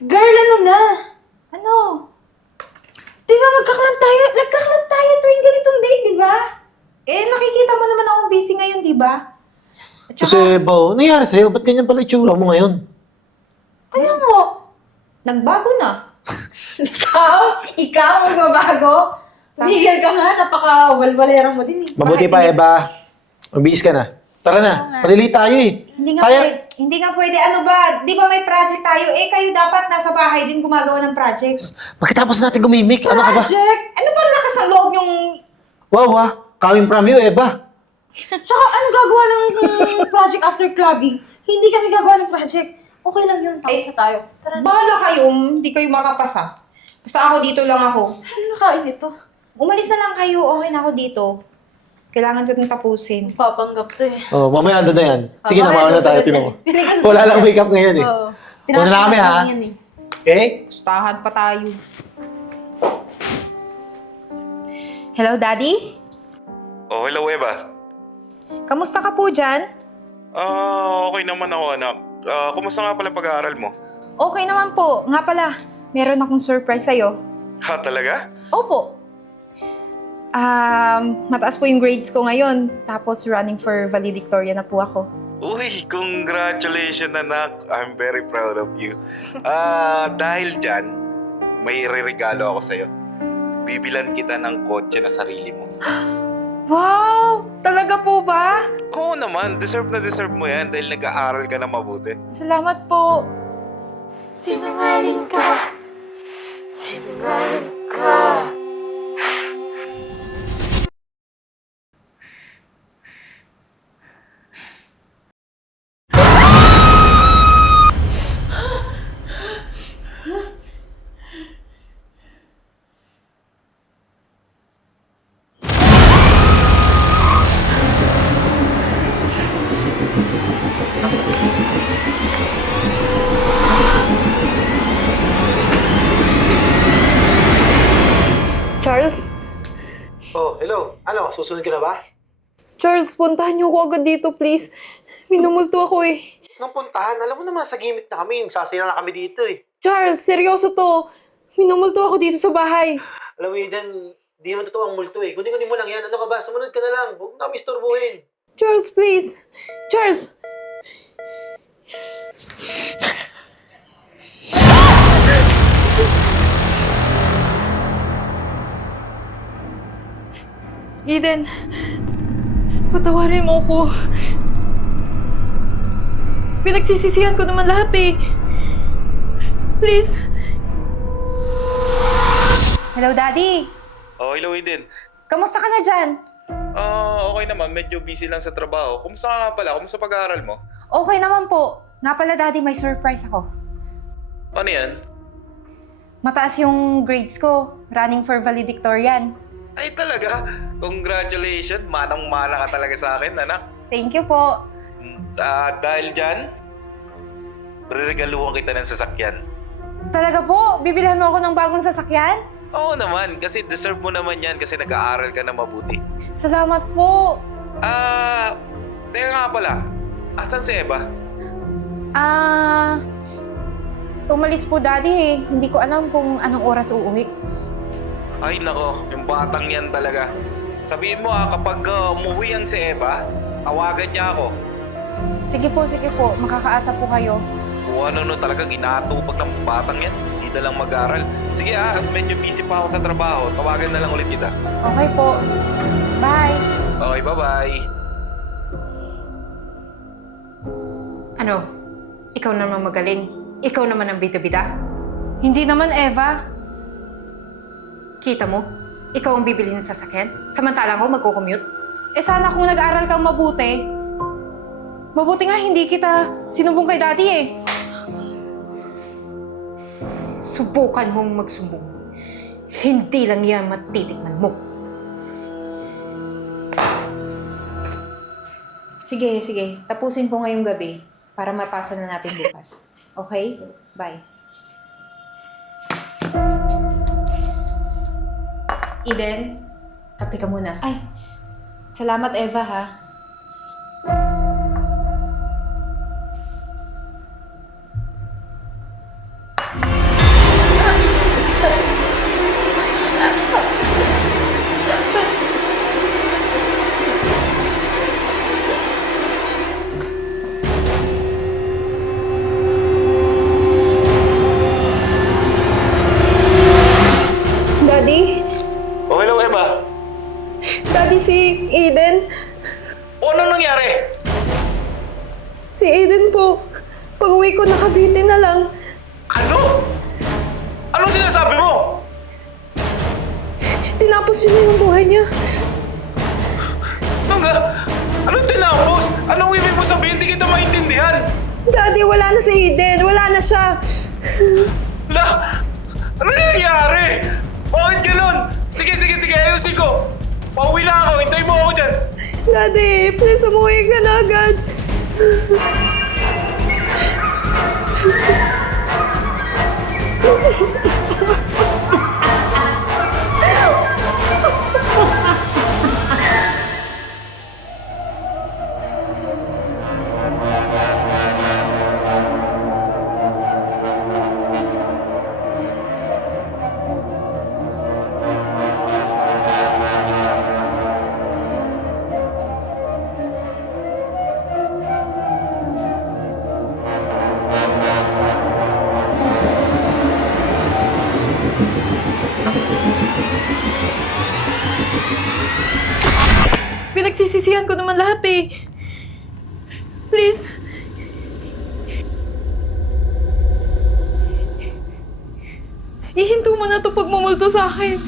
Girl, ano na? Ano? Di ba magkaklab tayo? Nagkaklab tayo tuwing ganitong date, di ba? Eh, nakikita mo naman akong busy ngayon, di ba? At saka, Kasi, Bao, nangyari sa'yo? Ba't ganyan pala itsura mo ngayon? Kaya mo. nagbago na. Ikaw? Ikaw magbabago? Tumigil ka nga, napaka-walwalerang mo din eh. Mabuti pa, Eva. Mabihis ka na. Tara na, palilate tayo eh. Hindi nga Sayang. Hindi nga pwede. Ano ba? Di ba may project tayo? Eh, kayo dapat nasa bahay din gumagawa ng projects. Pagkatapos natin gumimik, ano ka ba? Project! Ano ba lakas sa loob yung... Wow, ah. Coming from you, Eva. Tsaka ano gagawa ng mm, project after clubbing? Hindi kami gagawa ng project. Okay lang yun, tapos na tayo. Tara na. Bahala kayo, hindi kayo makapasa. Basta ako dito lang ako. Ano nakain ito? Umalis na lang kayo, okay na ako dito. Kailangan ko itong tapusin. Papanggap to eh. Oh, mamaya ando na yan. Sige na, mamaya na tayo. Pinag- Wala lang makeup ngayon eh. Oo. Una na kami, ha? Eh. Okay? Gustahan pa tayo. Hello, Daddy? Oh, hello Eva. Kamusta ka po dyan? Ah, okay naman ako anak. Ah, kumusta nga pala pag-aaral mo? Okay naman po. Nga pala, meron akong surprise sa'yo. Ha, talaga? Opo. Um, mataas po yung grades ko ngayon. Tapos running for valedictorian na po ako. Uy, congratulations anak. I'm very proud of you. Ah, dahil dyan, may regalo ako sa'yo. Bibilan kita ng kotse na sarili mo. Wow! Talaga po ba? Oo naman, deserve na deserve mo yan dahil nag-aaral ka na mabuti. Salamat po. Sinungaling ka. Sinungaling ka. Charles? Oh, hello. Ano, susunod ka na ba? Charles, puntahan niyo ako agad dito, please. Minumulto ako eh. Nang puntahan, alam mo naman, sa gimmick na kami. Sasaya na kami dito eh. Charles, seryoso to. Minumulto ako dito sa bahay. Alam mo, Eden, di naman totoo ang multo eh. Kunin-kunin mo lang yan. Ano ka ba? Sumunod ka na lang. Huwag na kami. Charles, please. Charles! Eden, patawarin mo ko. Pinagsisisihan ko naman lahat eh. Please. Hello, Daddy. Oh, hello Eden. Kamusta ka na dyan? Ah, okay naman. Medyo busy lang sa trabaho. Kumusta ka nga pala? Kumusta pag-aaral mo? Okay naman po. Nga pala, Daddy, may surprise ako. Ano yan? Mataas yung grades ko. Running for valedictorian. Ay, talaga? Congratulations. Manang-mana ka talaga sa akin, anak. Thank you po. Ah, dahil dyan, reregaluhan kita ng sasakyan. Talaga po? Bibilhan mo ako ng bagong sasakyan? Oo naman, kasi deserve mo naman yan kasi nag-aaral ka na mabuti. Salamat po. Ah, teka nga pala. Asan si Eva? Ah... umalis po, Daddy eh. Hindi ko alam kung anong oras uuwi. Ay nako, yung batang yan talaga. Sabihin mo ah, kapag ah, umuwi ang si Eva, tawagan niya ako. Sige po, sige po. Makakaasa po kayo. Kung ano no talagang inaatupag ng batang yan, hindi na lang mag-aral. Sige ah, at medyo busy pa ako sa trabaho. Tawagan na lang ulit kita. Okay po. Bye. Okay, bye-bye. Ano? Ikaw naman magaling. Ikaw naman ang bida-bida. Hindi naman, Eva. Kita mo? Ikaw ang bibili ng sasakyan? Samantalang ako magko-commute? Eh sana kung nag-aral kang mabuti, mabuti nga hindi kita sinumbong kay daddy eh. Subukan mong magsumbong. Hindi lang yan matitikman mo. Sige, sige. Tapusin ko ngayong gabi para mapasa na natin bukas. Okay? Bye. Eden, kape ka muna. Ay, salamat Eva ha. ko na Cavite na lang. Ano? Anong sinasabi mo? Tinapos yun na yung buhay niya. Ano nga? Anong tinapos? Anong ibig mo sabihin? Hindi kita maintindihan. Daddy, wala na si Eden. Wala na siya. La! Ano nangyayari? Bakit ganun? Sige, sige, sige. Ayusin ko. Pauwi na ako. Hintay mo ako dyan. Daddy, please umuwi ka na agad. Oh, Pinagsisisihan ko naman lahat eh. Please. Ihinto mo na to pagmumulto sa akin.